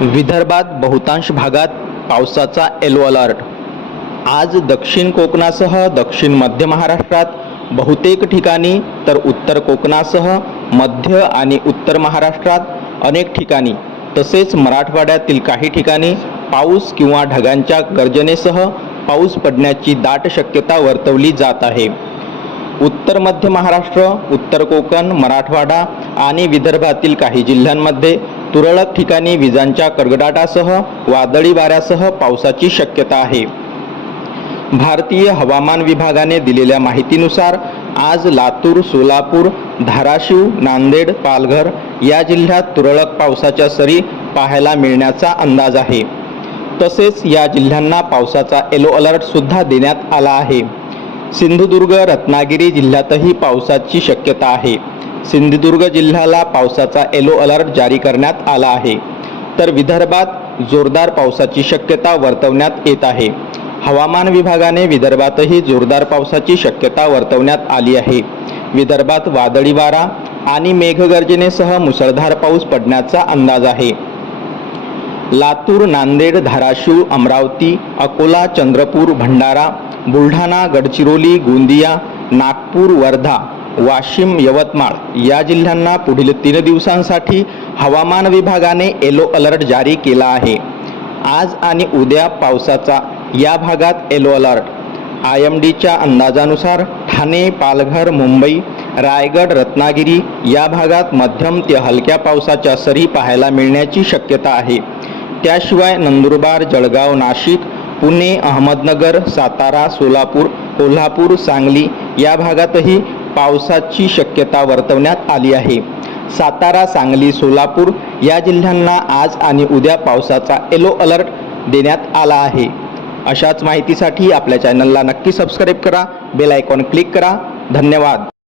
विदर्भात बहुतांश भागात पावसाचा येलो अलर्ट आज दक्षिण कोकणासह दक्षिण मध्य महाराष्ट्रात बहुतेक ठिकाणी तर उत्तर कोकणासह मध्य आणि उत्तर महाराष्ट्रात अनेक ठिकाणी तसेच मराठवाड्यातील काही ठिकाणी पाऊस किंवा ढगांच्या गर्जनेसह पाऊस पडण्याची दाट शक्यता वर्तवली जात आहे. उत्तर मध्य महाराष्ट्र उत्तर कोकण मराठवाडा आणि विदर्भातील काही जिल्ह्यांमध्ये तुरळक ठिकाणी विजांच्या कडकडाटासह वादळी वाऱ्यासह पावसाची शक्यता आहे. भारतीय हवामान विभागाने दिलेल्या माहितीनुसार आज लातूर सोलापूर धाराशिव नांदेड पालघर या जिल्ह्यात तुरळक पावसाच्या सरी पाहायला मिळण्याचा अंदाज आहे. तसेच या जिल्ह्यांना पावसाचा येलो अलर्टसुद्धा देण्यात आला आहे. सिंधुदुर्ग रत्नागिरी जिल्ह्यातही पावसाची शक्यता आहे. सिंधुदुर्ग जिल्ह्याला पावसाचा येलो अलर्ट जारी करण्यात आला आहे. तर विदर्भात जोरदार पावसाची शक्यता वर्तवण्यात येत आहे. हवामान विभागाने विदर्भातही जोरदार पावसाची शक्यता वर्तवण्यात आली आहे. विदर्भात वादळी वारा आणि मेघगर्जनेसह मुसळधार पाऊस पडण्याचा अंदाज आहे. लातूर नांदेड धाराशिव अमरावती अकोला चंद्रपूर भंडारा बुलढाणा गडचिरोली गोंदिया नागपूर वर्धा वाशिम यवतमाळ या जिल्ह्यांना पुढील तीन दिवसांसाठी हवामान विभागाने येलो अलर्ट जारी केला आहे. आज आणि उद्या पावसाचा या भागात येलो अलर्ट आय एम डीच्या अंदाजानुसार ठाणे पालघर मुंबई रायगड रत्नागिरी या भागात मध्यम ते हलक्या पावसाच्या सरी पाहायला मिळण्याची शक्यता आहे. त्याशिवाय नंदुरबार जळगाव नाशिक पुणे अहमदनगर सातारा सोलापूर कोल्हापूर सांगली या भागातही पावसाची शक्यता वर्तवण्यात आली आहे. सातारा सांगली सोलापूर या जिल्ह्यांना आज आणि उद्या पावसाचा येलो अलर्ट देण्यात आला आहे. अशाच माहितीसाठी आपल्या चॅनलला नक्की सबस्क्राईब करा बेल आयकॉन क्लिक करा. धन्यवाद.